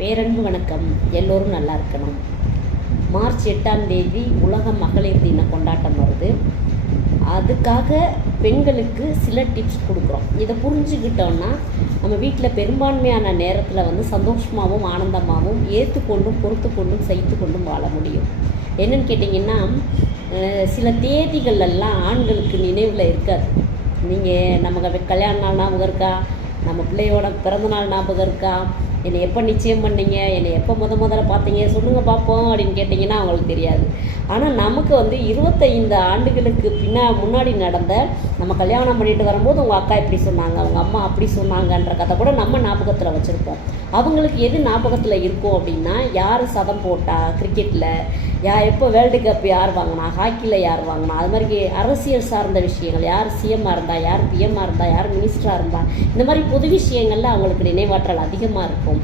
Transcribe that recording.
பேரன்பு வணக்கம். எல்லோரும் நல்லா இருக்கணும். மார்ச் 8ஆம் தேதி உலக மகளிர் தின கொண்டாட்டம் வருது. அதுக்காக பெண்களுக்கு சில டிப்ஸ் கொடுக்குறோம். இதை புரிஞ்சுக்கிட்டோன்னா நம்ம வீட்டில் பெரும்பான்மையான நேரத்தில் சந்தோஷமாகவும் ஆனந்தமாகவும் ஏற்றுக்கொண்டும் பொறுத்து கொண்டும் சகித்து கொண்டும் வாழ முடியும். என்னென்னு கேட்டிங்கன்னா, சில தேதிகளெல்லாம் ஆண்களுக்கு நினைவில் இருக்காது. நீங்கள் நமக்கு கல்யாண நாள் ஞாபகம் இருக்கா, நம்ம பிள்ளையோட பிறந்தநாள் ஞாபகம் இருக்கா, என்னை எப்போ நிச்சயம் பண்ணீங்க, என்னை எப்போ முதல்ல பார்த்தீங்க சொல்லுங்கள் பார்ப்போம் அப்படின்னு கேட்டிங்கன்னா அவங்களுக்கு தெரியாது. ஆனால் நமக்கு 25 ஆண்டுகளுக்கு முன்னாடி நடந்த நம்ம கல்யாணம் பண்ணிட்டு வரும்போது உங்கள் அக்கா இப்படி சொன்னாங்க, அவங்க அம்மா அப்படி சொன்னாங்கன்ற கதை கூட நம்ம ஞாபகத்தில் வச்சுருப்போம். அவங்களுக்கு எது ஞாபகத்தில் இருக்கும் அப்படின்னா, யார் சதம் போட்டா கிரிக்கெட்டில், எப்போ வேர்ல்டு கப் யார் வாங்கினா, ஹாக்கியில் யார் வாங்கினா, அது மாதிரி அரசியல் சார்ந்த விஷயங்கள், யார் சிஎம்மாக இருந்தால், யார் பிஎம்மாக இருந்தால், யார் மினிஸ்டராக இருந்தால், இந்த மாதிரி பொது விஷயங்களில் அவங்களுக்கு நினைவாற்றல் அதிகமாக இருக்கும்.